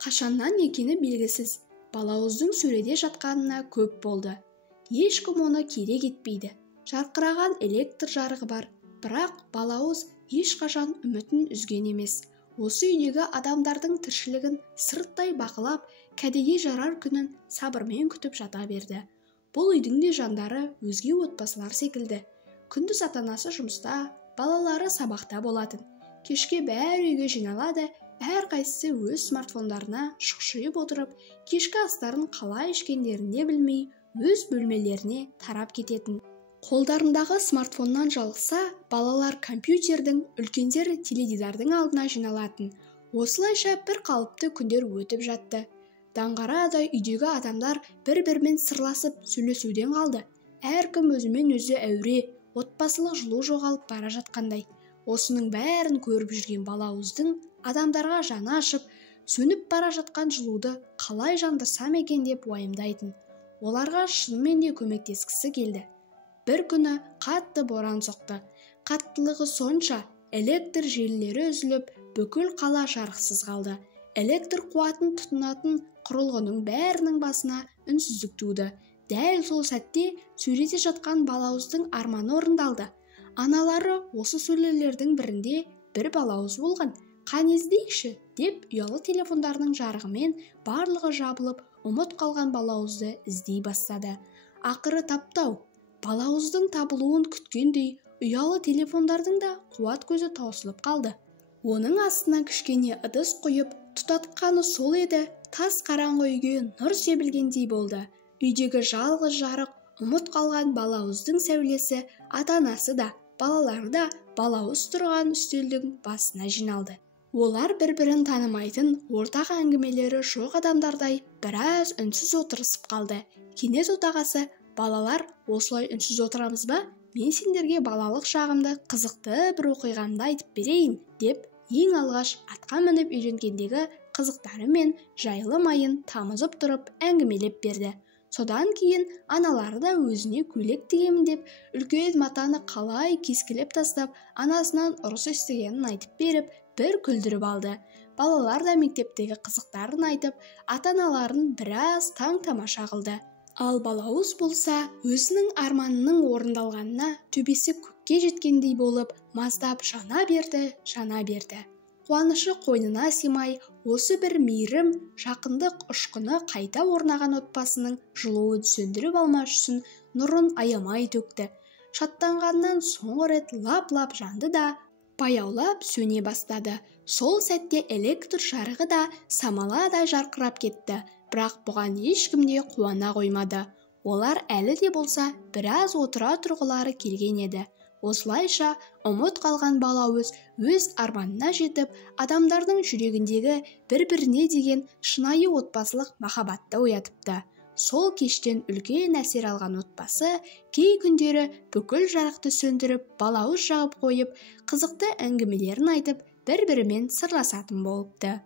Қашаннан екені белгісіз, балауыздың сөреде жатқанына көп болды. Ешкім оны керек етпейді. Жарқыраған электр жарығы бар, бірақ балауыз ешқашан үмітін үзген емес. Осы үйдегі адамдардың тіршілігін сырттай бақылап, кәдеге жарар күнін сабырмен күтіп жата берді. Бұл үйдің де жандары өзге отбасылар секілді. Күндіз ата-анасы жұмыста, балалары сабақта болатын. Кешке бәрі үйге жиналады, әрқайсысы өз смартфондарына шұқшиып отырып, кешкі астарын қалай ішкендерін де білмей, өз бөлмелеріне тарап кететін. Қолдарындағы смартфоннан жалықса, балалар компьютердің, үлкендер теледидардың алдына жиналатын. Осылайша бір қалыпты күндер өтіп жатты. Даңғарадай үйдегі адамдар бір-бірімен сырласып сөйлесуден қалды. Әркім өзімен өзі әуре, отбасылық жылу жоғалып бара жатқандай. Осының бәрін көріп жүрген балауыздың адамдарға жаны ашып, сөніп бара жатқан жылуды қалай жандырсам екен деп уайымдайтын. Оларға шынымен де көмектескісі келді. Бір күні қатты боран соқты. Қаттылығы сонша, электр желілері үзіліп, бүкіл қала жарықсыз қалды. Электр қуатын тұтынатын құрылғының бәрінің басына үнсіздік туды. Дәл сол сәтте сөреде жатқан балауыздың арманы орындалды. Аналары осы сөрелердің бірінде бір балауыз болған. Қане іздейікші деп ұялы телефондарының жарығымен барлығы жабылып, ұмыт қалған балауызды іздей бастады. Ақыры таптау. Балауыздың табылуын күткендей, ұялы телефондардың да қуат көзі таусылып қалды. Оның астына кішкене ыдыс құйып, тұтатқаны сол еді, тас қараңғы үйге нұр себілгендей болды. Үйдегі жалғыз жарық, ұмыт қалған балауыздың сәулесі, ата-анасы да, балалары да балауыз тұрған үстелдің басына жиналды. Олар бір-бірін танымайтын, ортақ әңгімелері жоқ адамдардай біраз үнсіз отырысып қалды. Кенет отағасы: «Балалар, осылай үнсіз отырамыз ба? Мен сендерге балалық шағымды қызықты бір оқиғамды айтып берейін», деп ең алғаш атқа мініп үйренгендегі қызықтары мен жайлы майын тамызып тұрып әңгімелеп берді. Содан кейін аналары да өзіне көйлек тігемін деп, үлкен матаны қалай кескілеп тастап, анасынан ұрыс естігенін айтып беріп, бір күлдіріп алды. Балалар да мектептегі қызықтарын айтып, ата-аналарын біраз таң-тамаша қылды. Ал балауыз болса, өзінің арманының орындалғанына төбесі көкке жеткендей болып, маздап жана берді. Қуанышы қойнына симай, осы бір мейірім, жақындық ұшқыны қайта орнаған отбасының жылуын сөндіріп алмаш үшін нұрын аямай төкті. Шаттанғаннан соңғы рет лап-лап жанды да баяулап сөне бастады. Сол сәтте электр жарығы да самаладай жарқырап кетті. Бірақ бұған ешкім де қуана қоймады. Олар әлі де болса біраз отыра тұрғылары келген еді. Осылайша ұмыт қалған балауыз өз арманына жетіп, адамдардың жүрегіндегі бір-біріне деген шынайы отбасылық махаббатты оятыпты. Сол кештен үлкен әсер алған отбасы кей күндері бүкіл жарықты сөндіріп, балауыз жағып қойып, қызықты әңгімелерін айтып, бір-бірімен сырласатын болыпты.